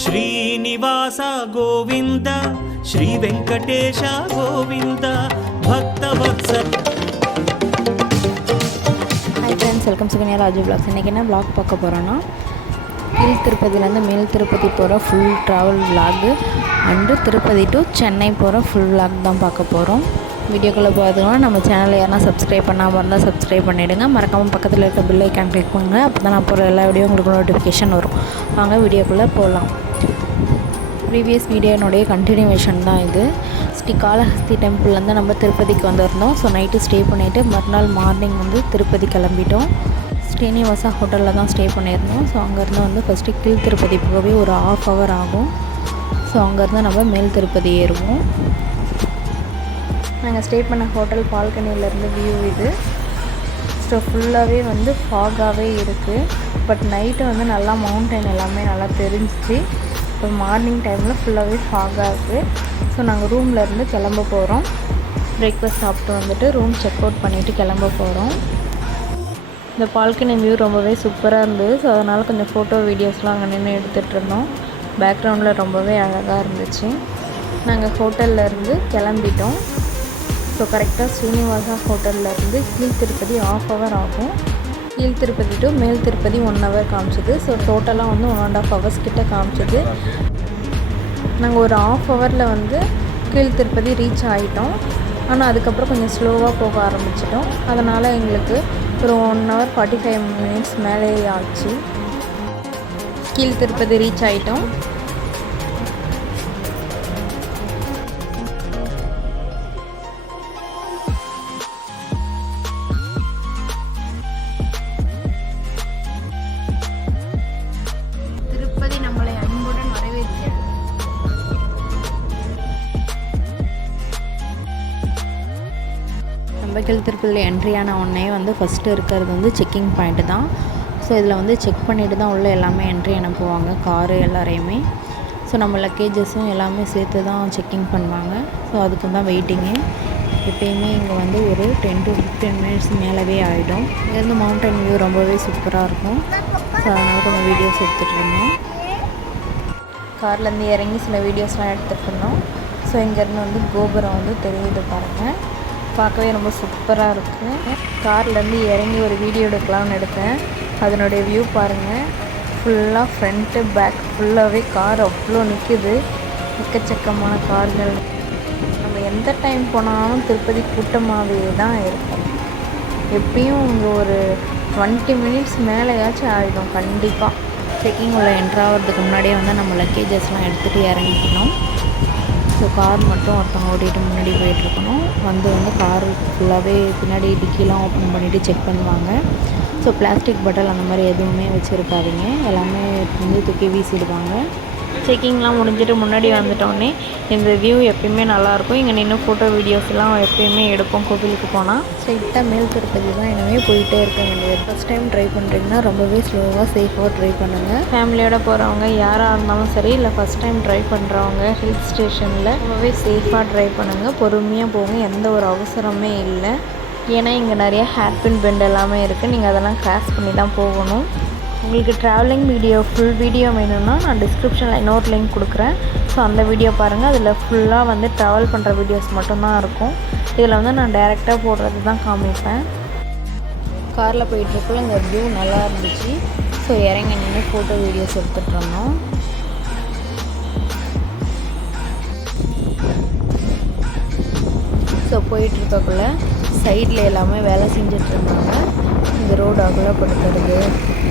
Srinivasa Govinda Shri Venkatesha Govinda Bhaktavatsala. Hi friends, welcome Sukanya Raju vlogs. இன்றைக்கி என்ன vlog பார்க்க போகிறோன்னா, கீழ் திருப்பதியிலேருந்து மேல் திருப்பதி போகிற full travel vlog and Tirupati to Chennai போகிற ஃபுல் விளாக் தான் பார்க்க போகிறோம். வீடியோக்குள்ளே போகிறதுனா நம்ம சேனலை யாரா சப்ஸ்கிரைப் பண்ணாமல் இருந்தால் சப்ஸ்கிரைப் பண்ணிவிடுங்க. மறக்காமல் பக்கத்தில் இருக்க பெல் ஐக்கான் கிளிக் பண்ணுங்க. அப்போ தான் நான் போகிற எல்லா வீடியோ உங்களுக்கு நோட்டிஃபிகேஷன் வரும். வாங்க வீடியோக்குள்ளே போகலாம். ப்ரீவியஸ் வீடியோனுடைய கண்டினியூவேஷன் தான் இது. ஸ்ரீகாளஹஸ்தி டெம்பிள்லேருந்து நம்ம திருப்பதிக்கு வந்திருந்தோம். ஸோ நைட்டு ஸ்டே பண்ணிவிட்டு மறுநாள் மார்னிங் வந்து திருப்பதி கிளம்பிட்டோம். ஸ்ரீனிவாசா ஹோட்டலில் தான் ஸ்டே பண்ணியிருந்தோம். ஸோ அங்கேருந்து வந்து ஃபஸ்ட்டு கீழ் திருப்பதி போகவே ஒரு ½ ஹவர் ஆகும். ஸோ அங்கேருந்து நம்ம மேல் திருப்பதி ஏறுவோம். நாங்கள் ஸ்டே பண்ண ஹோட்டல் பால்கனியிலேருந்து வியூ இது. ஸோ ஃபுல்லாகவே வந்து ஃபாகாகவே இருக்குது. பட் நைட்டு வந்து நல்லா மவுண்டைன் எல்லாமே நல்லா தெரிஞ்சிச்சு. இப்போ மார்னிங் டைமில் ஃபுல்லாகவே ஃபாகாக இருக்குது. ஸோ நாங்கள் ரூம்லேருந்து கிளம்ப போகிறோம். பிரேக்ஃபாஸ்ட் சாப்பிட்டு வந்துட்டு ரூம் செக் அவுட் பண்ணிவிட்டு கிளம்ப போகிறோம். இந்த பால்கனி வியூ ரொம்பவே சூப்பராக இருந்தது. ஸோ அதனால் கொஞ்சம் ஃபோட்டோ வீடியோஸ்லாம் அங்கே நின்று எடுத்துகிட்டு இருந்தோம். பேக்ரவுண்டில் ரொம்பவே அழகாக இருந்துச்சு. நாங்கள் ஹோட்டல்லேருந்து கிளம்பிட்டோம். ஸோ கரெக்டாக ஸ்ரீனிவாசா ஹோட்டல்லேருந்து கீழ் திருப்பதி ½ ஹவர் ஆகும். கீழ் திருப்பதி டு மேல் திருப்பதி 1 ஹவர் காமிச்சிது. ஸோ டோட்டலாக வந்து 1½ ஹவர்ஸ் கிட்ட காமிச்சிது. நாங்கள் ஒரு ½ ஹவரில் வந்து கீழ் திருப்பதி ரீச் ஆகிட்டோம். ஆனால் அதுக்கப்புறம் கொஞ்சம் ஸ்லோவாக போக ஆரம்பிச்சிட்டோம். அதனால் எங்களுக்கு ஒரு 1 ஹவர் 45 மினிட்ஸ் மேலே ஆச்சு. கீழ் திருப்பதி ரீச் ஆகிட்டோம். கீழ் திருப்பதியில் என்ட்ரியான உடனே வந்து ஃபஸ்ட்டு இருக்கிறது வந்து செக்கிங் பாயிண்ட்டு தான். ஸோ இதில் வந்து செக் பண்ணிவிட்டு தான் உள்ளே எல்லாமே என்ட்ரி அனுப்புவாங்க, காரு எல்லாரையுமே. ஸோ நம்ம லக்கேஜஸும் எல்லாமே சேர்த்து தான் செக்கிங் பண்ணுவாங்க. ஸோ அதுக்கு தான் வெயிட்டிங்கு. எப்போயுமே இங்கே வந்து ஒரு 10 to 15 மினிட்ஸ் மேலவே ஆகிடும். இங்கேருந்து மவுண்டன் வியூ ரொம்பவே சூப்பராக இருக்கும். ஸோ அதனால் கொஞ்சம் வீடியோஸ் எடுத்துகிட்டு இருந்தோம். கார்லேருந்து இறங்கி சில வீடியோஸ்லாம் எடுத்துகிட்டு இருந்தோம். ஸோ இங்கேருந்து வந்து கோபுரம் வந்து தெரியுது பாருங்கள். பார்க்கவே ரொம்ப சூப்பராக இருக்குது. கார்லேருந்து இறங்கி ஒரு வீடியோ எடுக்கலாம்னு எடுத்தேன். அதனுடைய வியூ பாருங்கள். ஃபுல்லாக ஃப்ரண்ட்டு பேக் ஃபுல்லாகவே கார் அவ்வளோ நிற்குது. எக்கச்சக்கமான கார்கள். நம்ம எந்த டைம் போனாலும் திருப்பதி கூட்டமாகவே தான் இருக்கும். எப்பயும் இங்கே ஒரு 20 மினிட்ஸ் மேலேயாச்சும் ஆகிடும் கண்டிப்பாக. செக்கிங் உள்ள என்ட்ராகிறதுக்கு முன்னாடியே வந்து நம்ம லக்கேஜஸ்லாம் எடுத்துகிட்டு இறங்கிக்கணும். ஸோ கார் மட்டும் ஒருத்தவங்க ஓட்டிகிட்டு முன்னாடி போயிட்டுருக்கணும். வந்து கார் ஃபுல்லாகவே பின்னாடி டிக்கிலாம் ஓப்பன் பண்ணிவிட்டு செக் பண்ணுவாங்க. ஸோ பிளாஸ்டிக் பாட்டில் அந்த மாதிரி எதுவுமே வச்சுருக்காதீங்க. எல்லாமே வந்து தூக்கி வீசிடுவாங்க. செக்கிங்லாம் முடிஞ்சிட்டு முன்னாடி வந்துட்டோடனே இந்த வியூ எப்பயுமே நல்லாயிருக்கும். இங்கே நின்று ஃபோட்டோ வீடியோஸ்லாம் எப்பயுமே எடுப்போம். கோவிலுக்கு போனால் ஸ்ட்ரைட்டாக மேல் திருப்பதி தான் எனவே போயிட்டே இருக்க வேண்டியது. ஃபஸ்ட் டைம் ட்ரை பண்ணுறீங்கன்னா ரொம்பவே ஸ்லோவாக சேஃபாக ட்ரை பண்ணுங்கள். ஃபேமிலியோடு போகிறவங்க யாராக இருந்தாலும் சரி, இல்லை ஃபஸ்ட் டைம் ட்ரை பண்ணுறவங்க ஹில் ஸ்டேஷனில் ரொம்பவே சேஃபாக ட்ரை பண்ணுங்கள். பொறுமையாக போங்க. எந்த ஒரு அவசரமே இல்லை. ஏன்னா இங்கே நிறைய ஹேர்பின் பெண்ட் எல்லாமே இருக்குது. நீங்கள் அதெல்லாம் கிராஸ் பண்ணி தான் போகணும். உங்களுக்கு ட்ராவலிங் வீடியோ ஃபுல் வீடியோ வேணும்னா நான் டிஸ்கிரிப்ஷனில் இன்னொரு லிங்க் கொடுக்குறேன். ஸோ அந்த வீடியோ பாருங்கள். அதில் ஃபுல்லாக வந்து ட்ராவல் பண்ணுற வீடியோஸ் மட்டும்தான் இருக்கும். இதில் வந்து நான் டைரெக்டாக போடுறது தான் காமிப்பேன். காரில் போயிட்டுருக்குள்ள இந்த வியூ நல்லா இருந்துச்சு. ஸோ இறங்கி நின்று ஃபோட்டோ வீடியோஸ் எடுத்துகிட்டு இருந்தோம். ஸோ போயிட்டுருக்கக்குள்ள சைடில் எல்லாமே வேலை செஞ்சிட்ருந்தாங்க. இந்த ரோடு அகலப்படுத்துறது,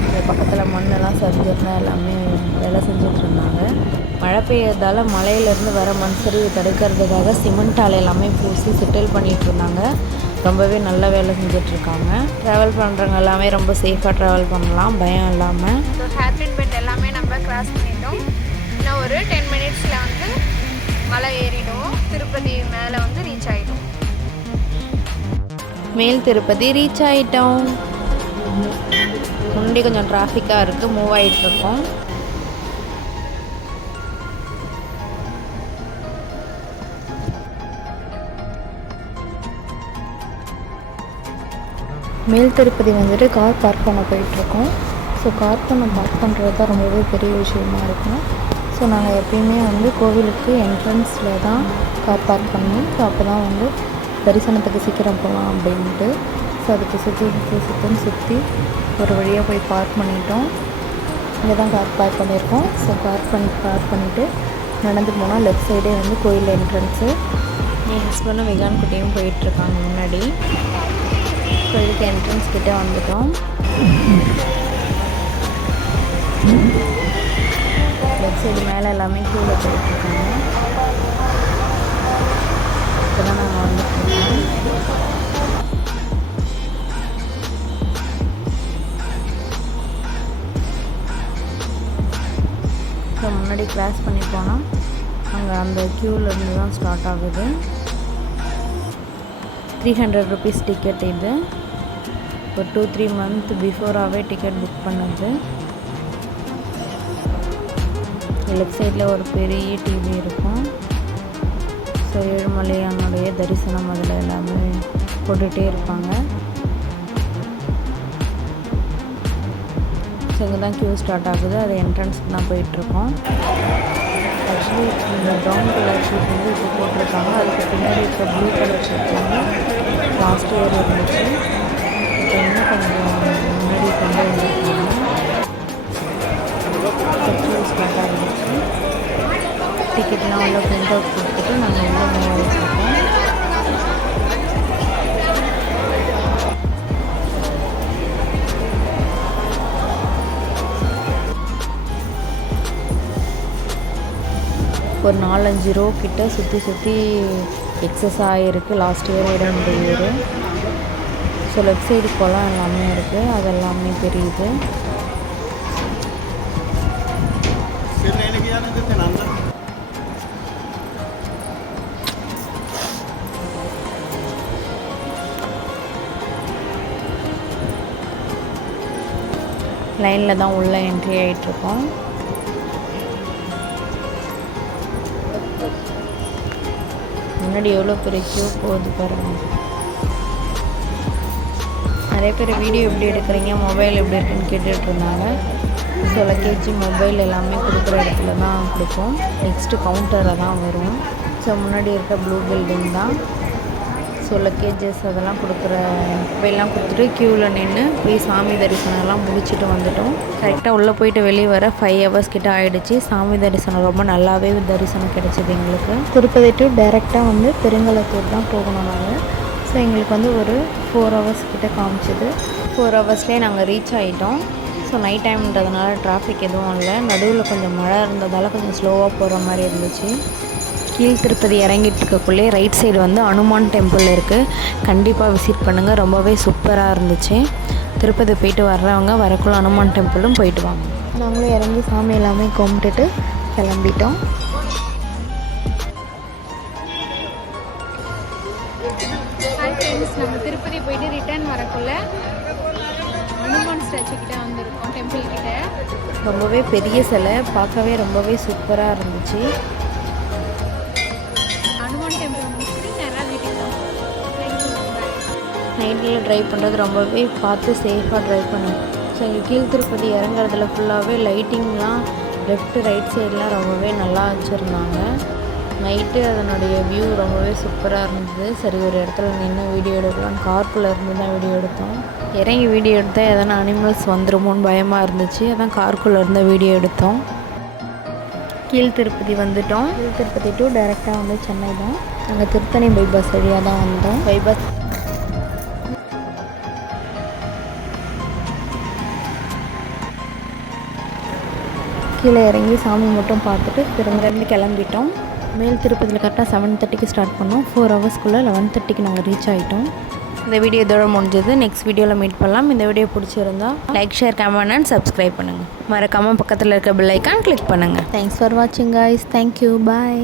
இந்த பக்கத்தில் மண்ணெல்லாம் சரிஞ்சிருந்தால் எல்லாமே வேலை செஞ்சிட்ருந்தாங்க. மழை பெய்யறதால் மலையிலேருந்து வர மண் சரிவு தடுக்கிறதுக்காக சிமெண்ட்டால் எல்லாமே பூசி செட்டில் பண்ணிகிட்ருந்தாங்க. ரொம்பவே நல்ல வேலை செஞ்சிட்ருக்காங்க. ட்ராவல் பண்ணுறவங்க எல்லாமே ரொம்ப சேஃபாக ட்ராவல் பண்ணலாம், பயம் இல்லாமல். ஸோ ஹேர்பின் பெண்ட் எல்லாமே நம்ம கிராஸ் பண்ணிட்டோம். இன்னும் ஒரு 10 மினிட்ஸில் வந்து மலை ஏறிடுவோம். திருப்பதி மேலே வந்து ரீச் ஆகிடும். மேல் திருப்பதி ரீச் ஆகிட்டோம். முன்னாடி கொஞ்சம் டிராஃபிக்காக இருக்குது, மூவ் ஆகிட்டுருக்கோம். மேல் திருப்பதி வந்துட்டு கார் பார்க் பண்ண போயிட்டுருக்கோம். ஸோ கார் பண்ண பார்க் பண்ணுறது தான் ரொம்பவே பெரிய விஷயமா இருக்கும். ஸோ ஸோ நாங்கள் எப்பயுமே வந்து கோவிலுக்கு என்ட்ரன்ஸில் தான் கார் பார்க் பண்ணோம். ஸோ அப்போ தான் வந்து தரிசனத்துக்கு சீக்கிரம் போகலாம் அப்படின்ட்டு. ஸோ அதுக்கு சுற்றி ஒரு வழியாக போய் பார்க் பண்ணிட்டோம். இங்கே தான் கார் பார்க் பண்ணியிருக்கோம். ஸோ பார்க் பண்ணிவிட்டு நடந்து போனால் லெஃப்ட் சைடே வந்து கோயில் என்ட்ரன்ஸு. என் ஹஸ்பண்டும் விகான் குட்டியும் போயிட்டுருக்காங்க முன்னாடி. கோயிலுக்கு என்ட்ரன்ஸ் கிட்டே வந்துட்டோம். லெஃப்ட் சைடு மேலே எல்லாமே க்யூவில் போயிட்டுருக்காங்க. இப்போ தான் நாங்கள் வந்துட்டுருக்கோம். ஸோ முன்னாடி கிராஸ் பண்ணி போனால் அங்கே அந்த க்யூவிலேருந்து தான் ஸ்டார்ட் ஆகுது. 300 ருபீஸ் டிக்கெட். இது ஒரு 2-3 மந்த் பிஃபோராகவே டிக்கெட் புக் பண்ணது. லெஃப்ட் சைடில் ஒரு பெரிய டிவி இருக்கும். ஸோ ஏழுமலையானுடைய தரிசனம் அதில் எல்லாமே போட்டுகிட்டே இருப்பாங்க. ஸோ இங்கே தான் க்யூ ஸ்டார்ட் ஆகுது. அது என்ட்ரன்ஸ்க்கு தான் போயிட்டுருக்கோம். ஆக்சுவலி இந்த ப்ரௌன் கலர் ஷீட் வந்து இப்போ போட்டிருக்காங்க. அதுக்கு பின்னாடி இருக்க ப்ளூ கலர் ஷீட் வந்து லாஸ்ட் இயர் இருந்துச்சு. இப்போ இன்னும் கொஞ்சம் முன்னாடி கொண்டு வந்துருக்காங்க. ஸ்டார்ட் ஆகிடுச்சு. டிக்கெட்லாம் உள்ள பிரிண்ட் அவுட் கொடுத்துட்டு நாங்கள் உள்ள மூவ் ஆகிட்ருக்கோம். ஒரு 4-5 ரோ கிட்ட சுற்றி எக்ஸஸ் ஆகிருக்கு லாஸ்ட் இயரோட இந்த இயர். ஸோ லெஃப்ட் சைடு குளம் எல்லாமே இருக்குது. அது எல்லாமே தெரியுது. லைனில் தான் உள்ளே என்ட்ரி ஆகிட்ருக்கோம். முன்னாடி எவ்வளோ பெரிய க்யூ போகுது பாருங்கள். நிறைய பேர் வீடியோ எப்படி எடுக்கிறீங்க, மொபைல் எப்படி இருக்குன்னு கேட்டுட்டு இருந்தாங்க. ஸோ லக்கேஜ் மொபைல் எல்லாமே கொடுக்குற இடத்துல தான் கொடுப்போம். நெக்ஸ்ட்டு கவுண்டரில் தான் வரும். ஸோ முன்னாடி இருக்க ப்ளூ பில்டிங் தான். ஸோ லக்கேஜஸ் அதெல்லாம் கொடுக்குற மொபைல்லாம் கொடுத்துட்டு க்யூவில் நின்று போய் சாமி தரிசனம்லாம் முடிச்சுட்டு வந்துட்டோம். கரெக்டாக உள்ளே போயிட்டு வெளியே வர 5 hours கிட்ட ஆகிடுச்சு. சாமி தரிசனம் ரொம்ப நல்லாவே தரிசனம் கிடச்சிது எங்களுக்கு. திருப்பதி டு டைரெக்டாக வந்து பெருங்கலத்தூர் தான் போகணும் நாங்கள். ஸோ எங்களுக்கு வந்து ஒரு 4 hours கிட்ட காமிச்சிது. 4 hours நாங்கள் ரீச் ஆகிட்டோம். ஸோ நைட் டைம்ன்றதுனால டிராஃபிக் எதுவும் இல்லை. நடுவில் கொஞ்சம் மழை இருந்ததால் கொஞ்சம் ஸ்லோவாக போகிற மாதிரி இருந்துச்சு. கீழ் திருப்பதி இறங்கிட்டு இருக்கக்குள்ளே ரைட் சைடு வந்து அனுமான் டெம்பிள் இருக்குது. கண்டிப்பாக விசிட் பண்ணுங்கள். ரொம்பவே சூப்பராக இருந்துச்சு. திருப்பதி போயிட்டு வர்றவங்க வரக்குள்ள அனுமான் டெம்பிளும் போயிட்டு வாங்க. நாங்களும் இறங்கி சாமி எல்லாமே கும்பிட்டுட்டு கிளம்பிட்டோம். நம்ம திருப்பதி போயிட்டு ரிட்டர்ன் வரக்குள்ள அனுமான் ஸ்டாச்சு கிட்ட வந்திருக்கோம். டெம்பிள் கிட்ட ரொம்பவே பெரிய சிலை, பார்க்கவே ரொம்பவே சூப்பராக இருந்துச்சு. அனுமான் டெம்பிள் முடிச்சுட்டு நேராக வீட்டுக்கு நைட்டில் ட்ரைவ் பண்ணுறது ரொம்பவே பார்த்து சேஃபாக ட்ரைவ் பண்ணுங்க. ஸோ இங்கே கீழ் திருப்பதி இறங்குறதுல ஃபுல்லாகவே லைட்டிங்லாம் லெஃப்ட் ரைட் சைட்லாம் ரொம்பவே நல்லா வச்சுருந்தாங்க. நைட்டு அதனுடைய வியூ ரொம்பவே சூப்பராக இருந்தது. சரி ஒரு இடத்துல நின்று வீடியோ எடுக்கலாம். கார்க்குள்ளே இருந்து தான் வீடியோ எடுத்தோம். இறங்கி வீடியோ எடுத்தால் எதனா அனிமல்ஸ் வந்துடுமோன்னு பயமாக இருந்துச்சு. அதான் கார்க்குள்ளே இருந்து வீடியோ எடுத்தோம். கீழ் திருப்பதி வந்துட்டோம். கீழ் திருப்பதி டு டைரெக்டாக வந்து சென்னை தான். நாங்கள் திருத்தணி பைபாஸ் வழியாக தான் வந்தோம். பைபாஸ் கீழே இறங்கி சாமி மட்டும் பார்த்துட்டு திரும்ப கிளம்பிட்டோம். மேல் திருப்பதியில் கரெக்டாக 7:30க்கு ஸ்டார்ட் பண்ணோம். 4 ஹவர்ஸ்க்குள்ளே 11:30க்கு நாங்கள் ரீச் ஆகிட்டோம். இந்த வீடியோ இதோட முடிஞ்சது. நெக்ஸ்ட் வீடியோவில் மீட் பண்ணலாம். இந்த வீடியோ பிடிச்சிருந்தா like, share, comment and subscribe பண்ணுங்கள். மறக்காமல் பக்கத்தில் இருக்க பெல் ஐக்கான் கிளிக் பண்ணுங்கள். தேங்க்ஸ் ஃபார் வாட்சிங் கைஸ். தேங்க்யூ. பாய்.